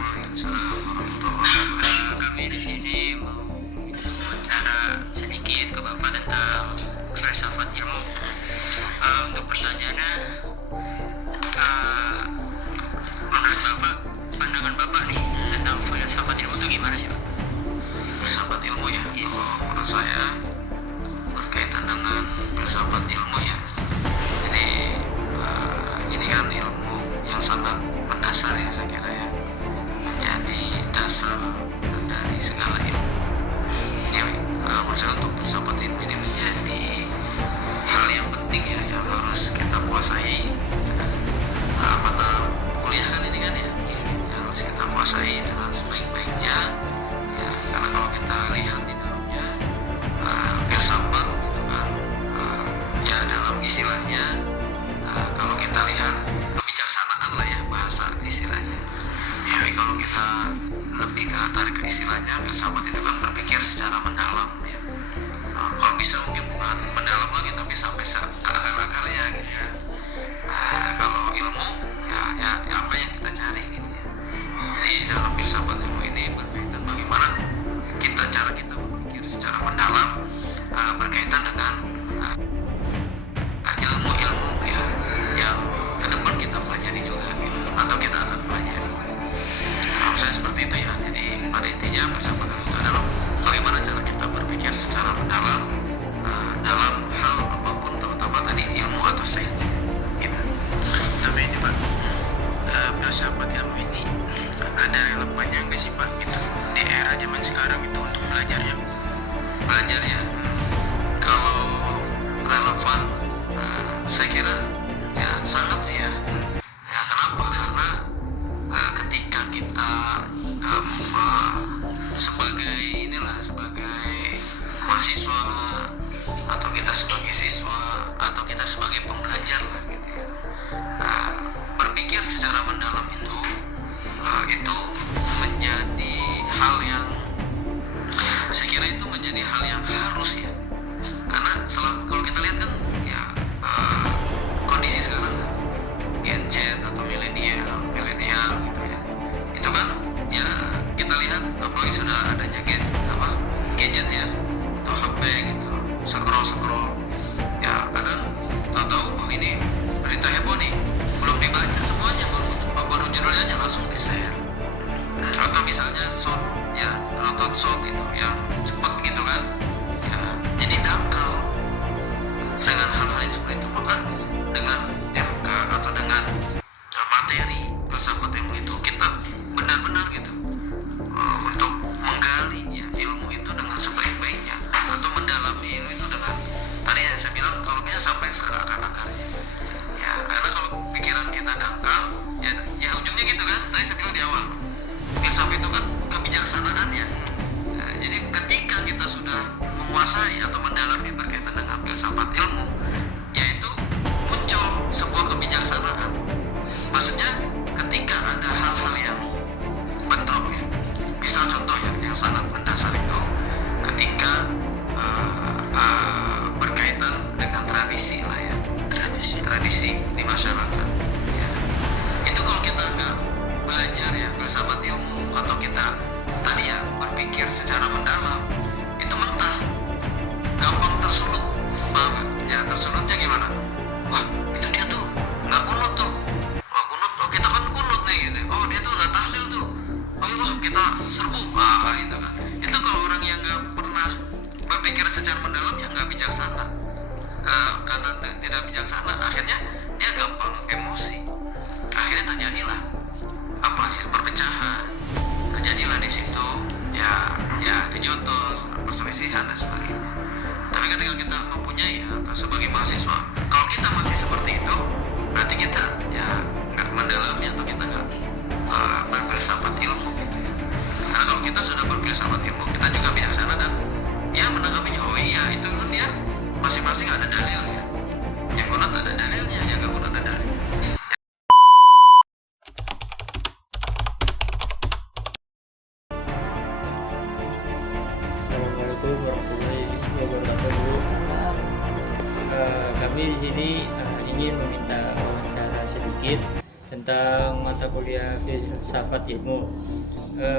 Pak. Kami di sini mau wawancara sedikit ke Bapak tentang filsafat ilmu. Untuk pertanyaannya, uh, menurut Bapak, pandangan Bapak nih tentang filsafat ilmu itu gimana sih, Pak? Filsafat ilmu ya? Iya. Menurut saya berkaitan dengan filsafat ilmu ya. Jadi ini kan ilmu yang sangat mendasar ya, saya kira ya, menjadi dasar dari segala ilmu. Ini menurut saya untuk filsafat ilmu ini menjadi hal yang penting ya, yang harus kita kuasai. Mata kuliah kan ini kan ya, yang harus kita kuasai dengan sebaik-baiknya ya, karena kalau kita lihat di dalamnya filsafat itu kan ya dalam istilahnya kalau kita lihat kebijaksanaan lah ya, bahasa istilahnya ya. Tapi kalau kita lebih tarik ke istilahnya, filsafat itu kan berpikir secara mendalam ya. Kalau bisa mungkin bukan mendalam lagi tapi sampai ke akar-akarnya gitu ya. Kalau ilmu ya apa yang kita cari gitu ya. Jadi dalam filsafat ilmu ini berkaitan bagaimana cara kita berpikir secara mendalam berkaitan dengan ilmu-ilmu ya yang ke depan kita pelajari juga gitu, atau kita akan pelajari. Saya seperti itu ya. Jadi pada intinya filsafat ilmu itu adalah bagaimana cara kita berpikir secara mendalam dalam hal apapun, terutama tadi ilmu atau sains gitu. Tapi ini Pak, filsafat ilmu ini ada relevannya nggak sih Pak gitu di era zaman sekarang itu untuk belajarnya? Belajar ya, kalau relevan saya kira ya sangat sih ya. Ya kenapa? Karena ketika kita sebagai mahasiswa, atau kita sebagai siswa, atau kita sebagai pembelajar lah gitu ya, berpikir secara mendalam itu menjadi hal yang saya kira itu menjadi hal yang harus ya. Karena kalau kita lihat kan ya kondisi sekarang Gen Z atau milenial gitu ya, itu kan ya kita lihat apalagi sudah adanya gadget ya, atau HP gitu, scroll ya, kadang tahu ini berita heboh nih, belum dibaca semuanya, baru judulnya aja langsung di-share. Atau misalnya nonton short gitu yang cepat gitu kan ya, jadi dangkal dengan hal-hal yang seperti itu. Maka dengan MK atau dengan materi filsafat ilmu itu kita benar-benar gitu untuk menggali ya ilmu itu dengan sebaik-baiknya, atau mendalami ilmu itu dengan tadi yang saya bilang kalau bisa sampai ke akar-akarnya ya. Karena kalau pikiran kita dangkal ya ujungnya gitu kan, tadi saya bilang di awal, filsafat itu kan kebijaksanaan ya. Jadi ketika kita sudah menguasai atau mendalami berkaitan dengan filsafat ilmu, yaitu muncul sebuah kebijaksanaan. Maksudnya ketika ada hal-hal yang bentrok ya, misal contoh yang sangat mendasar itu ketika berkaitan dengan tradisi lah ya, tradisi di masyarakat ya. Itu kalau kita nggak belajar ya filsafat ilmu, atau kita tadi ya berpikir secara mendalam, itu mentah, gampang tersulut. Paham gak? Ya tersulutnya gimana? Wah itu dia tuh nggak kunut tuh, wah kunut, oh kita kan kunut nih gitu. Oh dia tuh nggak tahlil tuh, oh iya kita serbu, itu kan. Itu kalau orang yang nggak pernah berpikir secara mendalam ya nggak bijaksana. Karena tidak bijaksana, akhirnya dia gampang emosi, akhirnya terjadilah perpecahan, terjadilah di situ ya kejutos, perselisihan dan sebagainya. Tapi ketika kita mempunyai atau sebagai mahasiswa, kalau kita masih seperti itu, berarti kita ya nggak mendalami, atau kita nggak berfilsafat ilmu gitu. Karena kalau kita sudah berfilsafat ilmu, kita juga bijaksana dan ya menanggapinya, oh iya itu kan dia masing-masing ada dalilnya, yang kunut ada dalilnya, yang nggak kunut ada dalilnya. Assalamualaikum warahmatullahi wabarakatuh. Kami di sini ingin meminta wawancara sedikit tentang mata kuliah filsafat ilmu.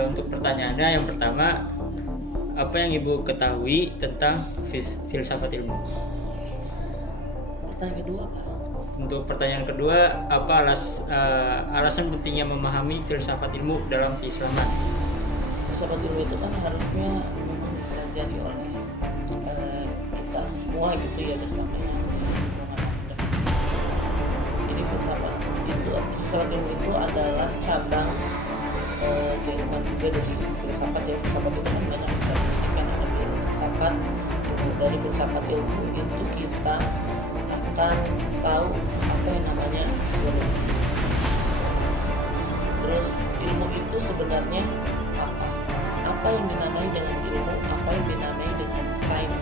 Untuk pertanyaannya yang pertama, apa yang Ibu ketahui tentang filsafat ilmu? Pertanyaan kedua Pak. Untuk pertanyaan kedua, apa alasan pentingnya memahami filsafat ilmu dalam keislaman? Filsafat ilmu itu kan harusnya memang dipelajari oleh kita semua gitu ya, terutama yang di lingkungan akademik. Jadi filsafat ilmu itu adalah cabang keilmuan juga dari filsafat ya. Filsafat itu kan banyak sekali, kan ada filsafat. Dari filsafat ilmu itu kita akan tahu apa yang namanya aksiologi. Terus ilmu itu sebenarnya apa? Apa yang dinamai dengan ilmu? Apa yang dinamai dengan sains?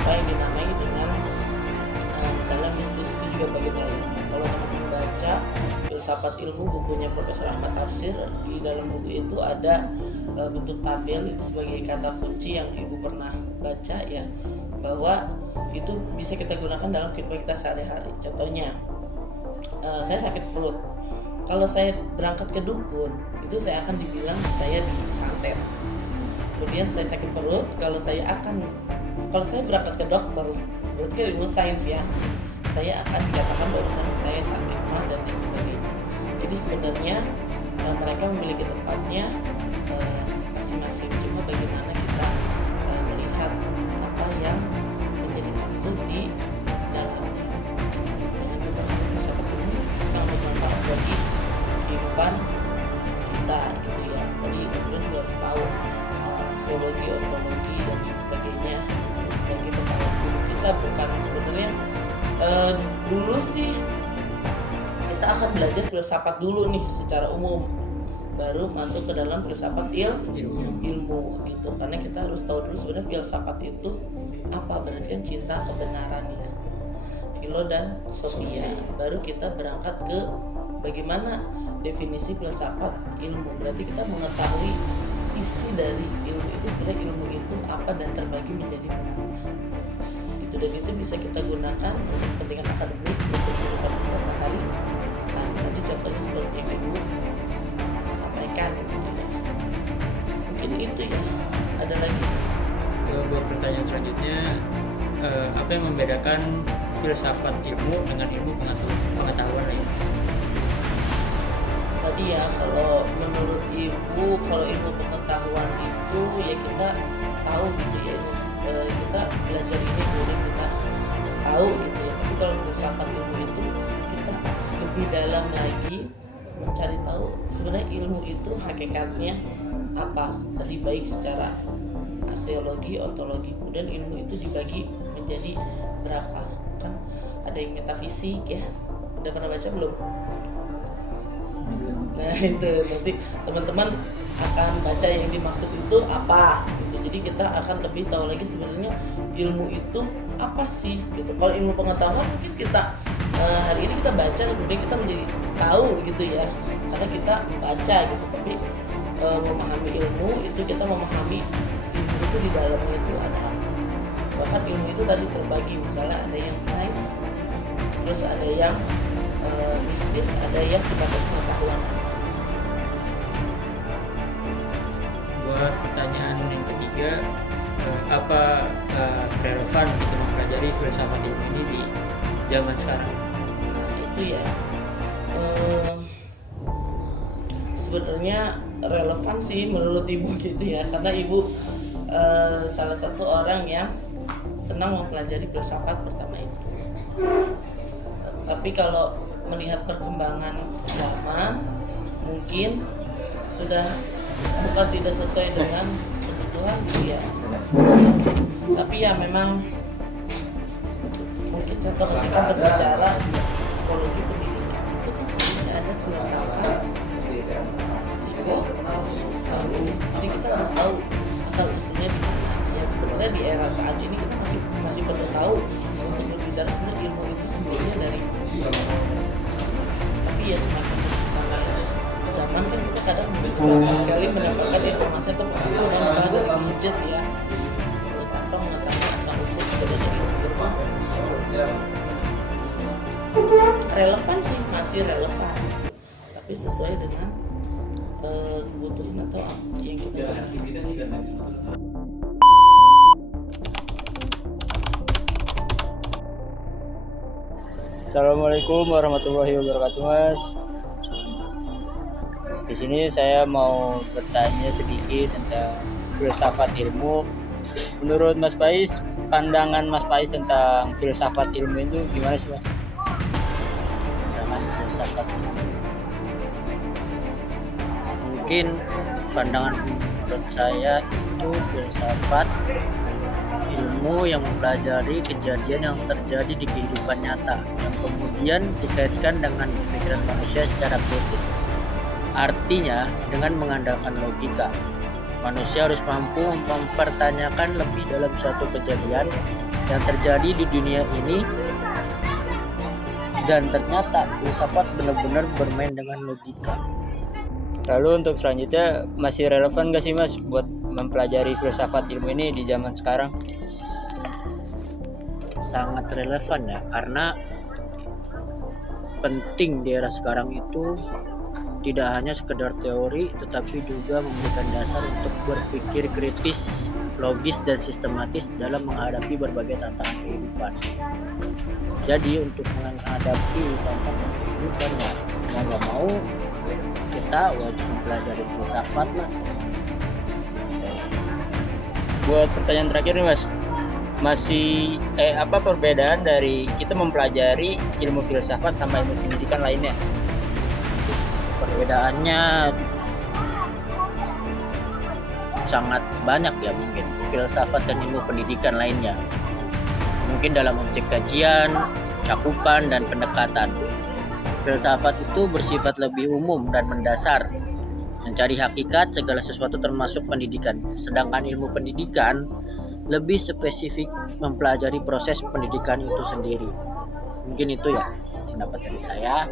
Apa yang dinamai dengan misalnya mistis itu juga bagian dari ilmu. Kalau teman-teman baca filsafat ilmu bukunya Profesor Ahmad Tafsir, di dalam buku itu ada bentuk tabel itu sebagai kata kunci yang Ibu pernah baca ya, bahwa itu bisa kita gunakan dalam kehidupan kita sehari-hari. Contohnya, saya sakit perut. Kalau saya berangkat ke dukun, itu saya akan dibilang saya disantet. Kemudian saya sakit perut, kalau saya berangkat ke dokter, berarti kan ilmu sains ya, saya akan dikatakan bahwa saya sakit mah dan lain sebagainya. Jadi sebenarnya mereka memiliki tempatnya masing-masing. Cuma bagaimana kita melihat apa yang menjadi maksud di dalamnya. Dengan kita filsafat ilmu sangat bermanfaat bagi kehidupan kita gitu ya. Tadi teman-teman juga harus tahu zoologi, ontologi dan lain sebagainya. Terus sebagai ketahuan dulu kita bukan sebenarnya dulu sih kita akan belajar filsafat dulu nih secara umum, baru masuk ke dalam filsafat ilmu gitu. Karena kita harus tahu dulu sebenarnya filsafat itu apa. Berarti kan cinta kebenaran ya, filo dan sofia. Baru kita berangkat ke bagaimana definisi filsafat ilmu. Berarti kita mengetahui isi dari ilmu itu, sebenarnya ilmu itu apa dan terbagi menjadi berapa gitu. Dan itu bisa kita gunakan untuk kepentingan akademik, untuk kehidupan kita sehari. Tadi contohnya seperti yang Ibu sampaikan gitu ya. Mungkin itu ya. Ada lagi? Buat pertanyaan selanjutnya, apa yang membedakan filsafat ilmu dengan ilmu pengetahuan lain? Tadi ya, kalau menurut Ibu, kalau ilmu pengetahuan itu ya kita tahu gitu ya, kita belajar ini kemudian kita tahu gitu ya. Tapi kalau filsafat ilmu itu kita lebih dalam lagi mencari tahu sebenarnya ilmu itu hakikatnya apa. Tadi baik secara aksiologi, ontologi, kemudian ilmu itu dibagi menjadi berapa. Kan ada yang metafisik ya. Udah pernah baca belum? Nah itu nanti teman-teman akan baca yang dimaksud itu apa gitu. Jadi kita akan lebih tahu lagi sebenarnya ilmu itu apa sih gitu. Kalau ilmu pengetahuan mungkin kita hari ini kita baca, kemudian kita menjadi tahu gitu ya, karena kita membaca gitu. Tapi memahami ilmu itu kita memahami ilmu itu di dalamnya itu ada apa. Bahkan ilmu itu tadi terbagi, misalnya ada yang sains, terus ada yang mistis, ada yang sifatnya pengetahuan. Buat pertanyaan yang ketiga, apa relevan untuk mempelajari filsafat ilmu ini di zaman sekarang? Nah itu ya, sebenarnya relevan sih menurut Ibu gitu ya, karena Ibu salah satu orang yang senang mempelajari filsafat pertama itu. Tapi kalau melihat perkembangan zaman, mungkin sudah bukan tidak sesuai dengan kebutuhan gitu ya. Tapi ya memang mungkin contoh ketika berbicara psikologi pendidikan itu kan bisa ada filsafat psikologi. Jadi kita harus tahu asal usulnya di mana. Ya sebenarnya di era saat ini kita masih perlu tahu untuk berbicara sebenarnya ilmu itu sebetulnya dari mana. Tapi ya semakin berkembang zaman kan kita kadang gampang sekali mendapatkan informasi atau pengetahuan misalnya dari gadget ya, tanpa mengetahui asal usul sebenarnya ilmu. Relevan sih, masih relevan. tapi sesuai dengan kebutuhan atau apa yang kita butuhkan. Assalamualaikum warahmatullahi wabarakatuh, Mas. Di sini saya mau bertanya sedikit tentang filsafat ilmu. Menurut Mas Pais, pandangan Mas Pais tentang filsafat ilmu itu gimana sih, Mas? Pandangan filsafat. Mungkin pandangan menurut saya itu filsafat ilmu yang mempelajari kejadian yang terjadi di kehidupan nyata yang kemudian dikaitkan dengan pemikiran manusia secara kritis. Artinya dengan mengandalkan logika, manusia harus mampu mempertanyakan lebih dalam suatu kejadian yang terjadi di dunia ini, dan ternyata filsafat benar-benar bermain dengan logika. Lalu untuk selanjutnya masih relevan gak sih, Mas, buat mempelajari filsafat ilmu ini di zaman sekarang? Sangat relevan ya, karena penting di era sekarang itu tidak hanya sekedar teori, tetapi juga memberikan dasar untuk berpikir kritis, logis, dan sistematis dalam menghadapi berbagai tantangan kehidupan. Jadi untuk menghadapi tantangan kehidupan ya, mau gak mau kita wajib mempelajari filsafat lah. Buat pertanyaan terakhir nih, Mas, masih apa perbedaan dari kita mempelajari ilmu filsafat sama ilmu pendidikan lainnya? Perbedaannya sangat banyak ya, mungkin filsafat dan ilmu pendidikan lainnya. Mungkin dalam objek kajian, cakupan, dan pendekatan. Filsafat itu bersifat lebih umum dan mendasar, mencari hakikat segala sesuatu termasuk pendidikan. Sedangkan ilmu pendidikan lebih spesifik, mempelajari proses pendidikan itu sendiri. Mungkin itu ya pendapat dari saya.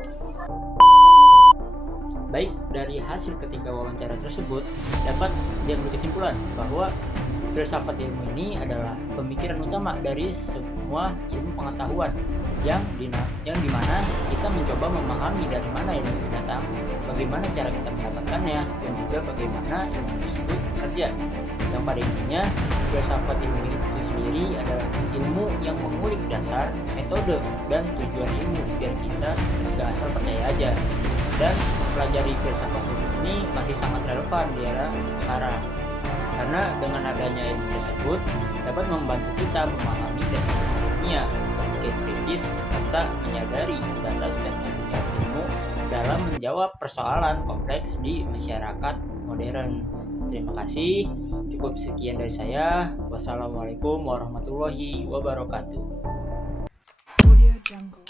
Baik, dari hasil ketiga wawancara tersebut dapat diambil kesimpulan bahwa filsafat ilmu ini adalah pemikiran utama dari semua ilmu pengetahuan yang dimana kita mencoba memahami dari mana ilmu itu datang, bagaimana cara kita mendapatkannya, dan juga bagaimana ilmu tersebut bekerja. Yang pada intinya, filsafat ilmu itu sendiri adalah ilmu yang mengulik dasar, metode, dan tujuan ilmu biar kita gak asal percaya aja. Dan mempelajari filsafat ilmu ini masih sangat relevan di era sekarang, karena dengan adanya ilmu tersebut dapat membantu kita memahami dasar-dasar ilmiah, berpikir kritis, serta menyadari batas dan tanggung jawab ilmu dalam menjawab persoalan kompleks di masyarakat modern. Terima kasih. Cukup sekian dari saya. Wassalamualaikum warahmatullahi wabarakatuh. Audio Jungle.